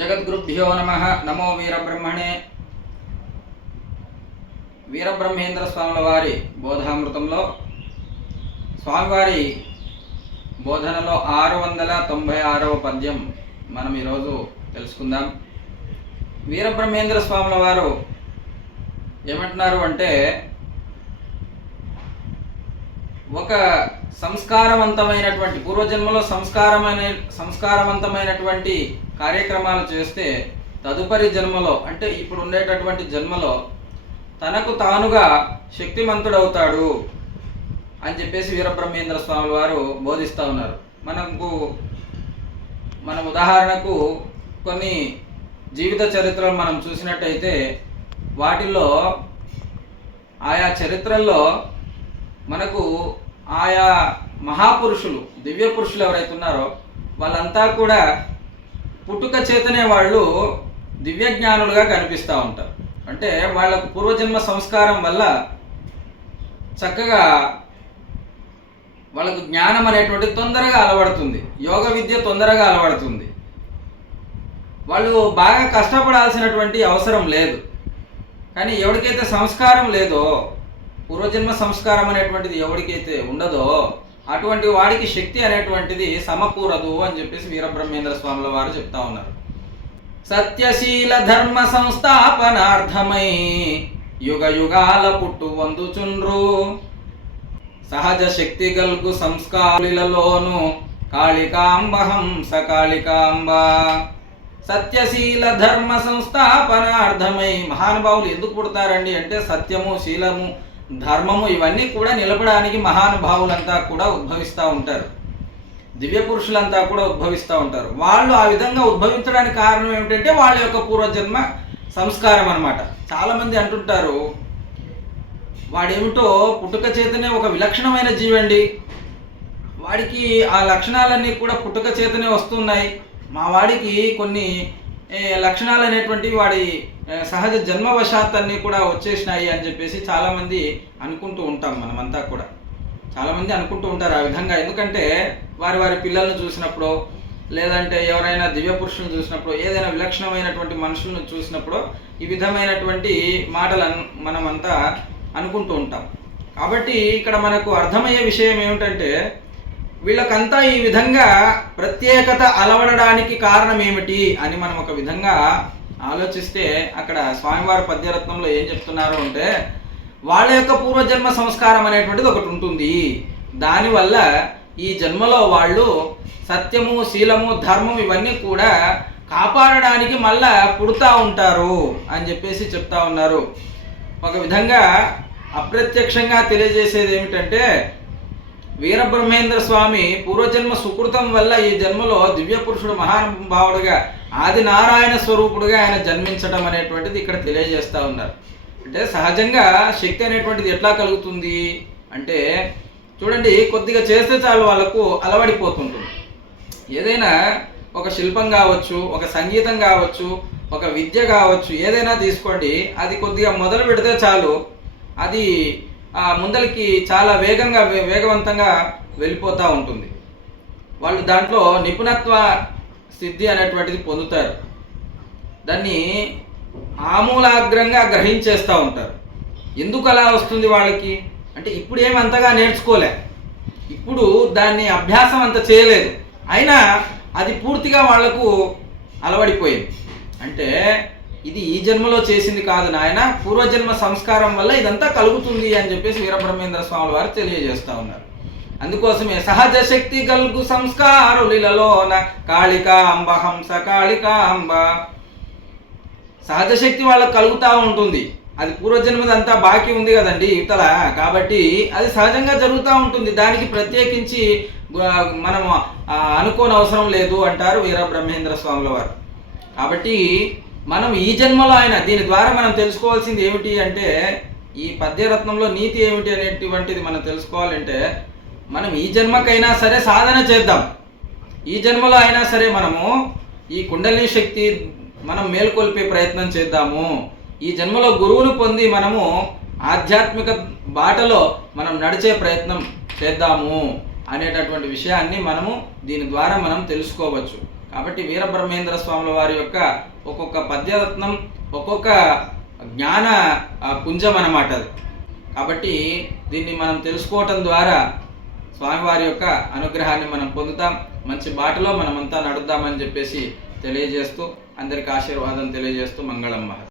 జగద్గురుభ్యో నమః. నమో వీరబ్రహ్మణే. వీరబ్రహ్మేంద్ర స్వాముల వారి బోధామృతంలో స్వామివారి బోధనలో 696వ పద్యం మనం ఈరోజు తెలుసుకుందాం. వీరబ్రహ్మేంద్ర స్వాముల వారు ఏమంటున్నారు అంటే, ఒక సంస్కారవంతమైనటువంటి పూర్వజన్మలో సంస్కారవంతమైనటువంటి కార్యక్రమాలు చేస్తే తదుపరి జన్మలో, అంటే ఇప్పుడు ఉండేటటువంటి జన్మలో తనకు తానుగా శక్తిమంతుడవుతాడు అని చెప్పేసి వీరబ్రహ్మేంద్ర స్వామి వారు బోధిస్తూ ఉన్నారు. మన ఉదాహరణకు కొన్ని జీవిత చరిత్రలు మనం చూసినట్టయితే వాటిల్లో ఆయా చరిత్రల్లో మనకు ఆయా మహాపురుషులు, దివ్య పురుషులు ఎవరైతే ఉన్నారో వాళ్ళంతా కూడా పుట్టుక చేతనే వాళ్ళు దివ్యజ్ఞానులుగా కనిపిస్తూ ఉంటారు. అంటే వాళ్ళకు పూర్వజన్మ సంస్కారం వల్ల చక్కగా వాళ్ళకు జ్ఞానం అనేటువంటిది తొందరగా అలవడుతుంది, యోగ విద్య తొందరగా అలవడుతుంది. వాళ్ళు బాగా కష్టపడాల్సినటువంటి అవసరం లేదు. కానీ ఎవరికైతే సంస్కారం లేదో, పూర్వజన్మ సంస్కారం అనేటువంటిది ఎవరికైతే ఉండదో అటువంటి వాడికి శక్తి అనేటువంటిది సమకూరదు అని చెప్పేసి వీరబ్రహ్మేంద్ర స్వాముల వారు చెప్తా ఉన్నారు. సత్యశీల ధర్మ సంస్థాపనార్థమై యుగ యుగాల పుట్టు వందుచుండ్రు, సహజ శక్తి గల్గు సంస్కారులలోను కాళికాంబ హంస కాళికాంబ. సత్యశీల ధర్మ సంస్థాపనార్థమై, మహానుభావులు ఎందుకు పుడతారండి అంటే సత్యము, శీలము, ధర్మము ఇవన్నీ కూడా నిలపడానికి మహానుభావులంతా కూడా ఉద్భవిస్తూ ఉంటారు. దివ్య పురుషులంతా కూడా ఉద్భవిస్తూ ఉంటారు. వాళ్ళు ఆ విధంగా ఉద్భవించడానికి కారణం ఏమిటంటే వాళ్ళ యొక్క పూర్వజన్మ సంస్కారం అన్నమాట. చాలామంది అంటుంటారు, వాడేమిటో పుట్టుక చేతనే ఒక విలక్షణమైన జీవండి, వాడికి ఆ లక్షణాలన్నీ కూడా పుట్టుక చేతనే వస్తున్నాయి, మా వాడికి కొన్ని లక్షణాలు అనేటువంటివి వాడి సహజ జన్మవశాత్ అన్నీ కూడా వచ్చేసినాయి అని చెప్పేసి చాలామంది అనుకుంటూ ఉంటాం. మనమంతా కూడా చాలామంది అనుకుంటూ ఉంటారు ఆ విధంగా. ఎందుకంటే వారి వారి పిల్లలను చూసినప్పుడు, లేదంటే ఎవరైనా దివ్య పురుషులను చూసినప్పుడు, ఏదైనా విలక్షణమైనటువంటి మనుషులను చూసినప్పుడు ఈ విధమైనటువంటి మాటలు మనమంతా అనుకుంటూ ఉంటాం. కాబట్టి ఇక్కడ మనకు అర్థమయ్యే విషయం ఏమిటంటే, వీళ్ళకంతా ఈ విధంగా ప్రత్యేకత అలవడడానికి కారణం ఏమిటి అని మనం ఒక విధంగా ఆలోచిస్తే, అక్కడ స్వామివారి పద్యరత్నంలో ఏం చెప్తున్నారు అంటే, వాళ్ళ యొక్క పూర్వజన్మ సంస్కారం అనేటువంటిది ఒకటి ఉంటుంది. దానివల్ల ఈ జన్మలో వాళ్ళు సత్యము, శీలము, ధర్మం ఇవన్నీ కూడా కాపాడడానికి మళ్ళా పుడుతూ ఉంటారు అని చెప్పేసి చెప్తా ఉన్నారు. ఒక విధంగా అప్రత్యక్షంగా తెలియజేసేది ఏమిటంటే, వీరబ్రహ్మేంద్ర స్వామి పూర్వజన్మ సుకృతం వల్ల ఈ జన్మలో దివ్య పురుషుడు మహానుభావుడుగా ఆది నారాయణ స్వరూపుడుగా ఆయన జన్మించడం అనేటువంటిది ఇక్కడ తెలియజేస్తూ ఉన్నారు. అంటే సహజంగా శక్తి అనేటువంటిది ఎట్లా కలుగుతుంది అంటే, చూడండి, కొద్దిగా చేస్తే చాలు వాళ్ళకు అలవడిపోతుంటుంది. ఏదైనా ఒక శిల్పం కావచ్చు, ఒక సంగీతం కావచ్చు, ఒక విద్య కావచ్చు, ఏదైనా తీసుకోండి, అది కొద్దిగా మొదలు పెడితే చాలు అది ముందరికి చాలా వేగవంతంగా వెళ్ళిపోతూ ఉంటుంది. వాళ్ళు దాంట్లో నిపుణత్వ సిద్ధి అనేటువంటిది పొందుతారు. దాన్ని ఆమూలాగ్రంగా గ్రహించేస్తూ ఉంటారు. ఎందుకు అలా వస్తుంది వాళ్ళకి అంటే, ఇప్పుడు ఏమంతగా నేర్చుకోలే, ఇప్పుడు దాన్ని అభ్యాసం అంత చేయలేదు, అయినా అది పూర్తిగా వాళ్లకు అలవడిపోయింది. అంటే ఇది ఈ జన్మలో చేసింది కాదు నాయన, పూర్వజన్మ సంస్కారం వల్ల ఇదంతా కలుగుతుంది అని చెప్పేసి వీరబ్రహ్మేంద్ర స్వామి వారు తెలియజేస్తూ ఉన్నారు. అందుకోసమే సహజ శక్తి గల్గు సంస్కారులలోన కాళికాంబ హంస కాళికాంబ. సహజ శక్తి వాళ్ళకు కలుగుతూ ఉంటుంది. అది పూర్వజన్మదంతా బాకీ ఉంది కదండి ఇవతల, కాబట్టి అది సహజంగా జరుగుతూ ఉంటుంది. దానికి ప్రత్యేకించి మనం అనుకోని అవసరం లేదు అంటారు వీరబ్రహ్మేంద్ర స్వాముల వారు. కాబట్టి మనం ఈ జన్మలో దీని ద్వారా మనం తెలుసుకోవాల్సింది ఏమిటి అంటే, ఈ పద్యరత్నంలో నీతి ఏమిటి అనేటువంటిది మనం తెలుసుకోవాలంటే, మనం ఈ జన్మకైనా సరే సాధన చేద్దాం. ఈ జన్మలో అయినా సరే మనము ఈ కుండలిని శక్తి మనం మేల్కొల్పే ప్రయత్నం చేద్దాము. ఈ జన్మలో గురువును పొంది మనము ఆధ్యాత్మిక బాటలో మనం నడిచే ప్రయత్నం చేద్దాము అనేటటువంటి విషయాన్ని మనము దీని ద్వారా మనం తెలుసుకోవచ్చు. కాబట్టి వీరబ్రహ్మేంద్ర స్వాముల వారి యొక్క ఒక్కొక్క పద్యరత్నం ఒక్కొక్క జ్ఞాన పుంజం అన్నమాట అది. కాబట్టి దీన్ని మనం తెలుసుకోవటం ద్వారా స్వామివారి యొక్క అనుగ్రహాన్ని మనం పొందుతాం. మంచి బాటలో మనమంతా నడుద్దామని చెప్పేసి తెలియజేస్తూ అందరికి ఆశీర్వాదం తెలియజేస్తూ మంగళం మహా.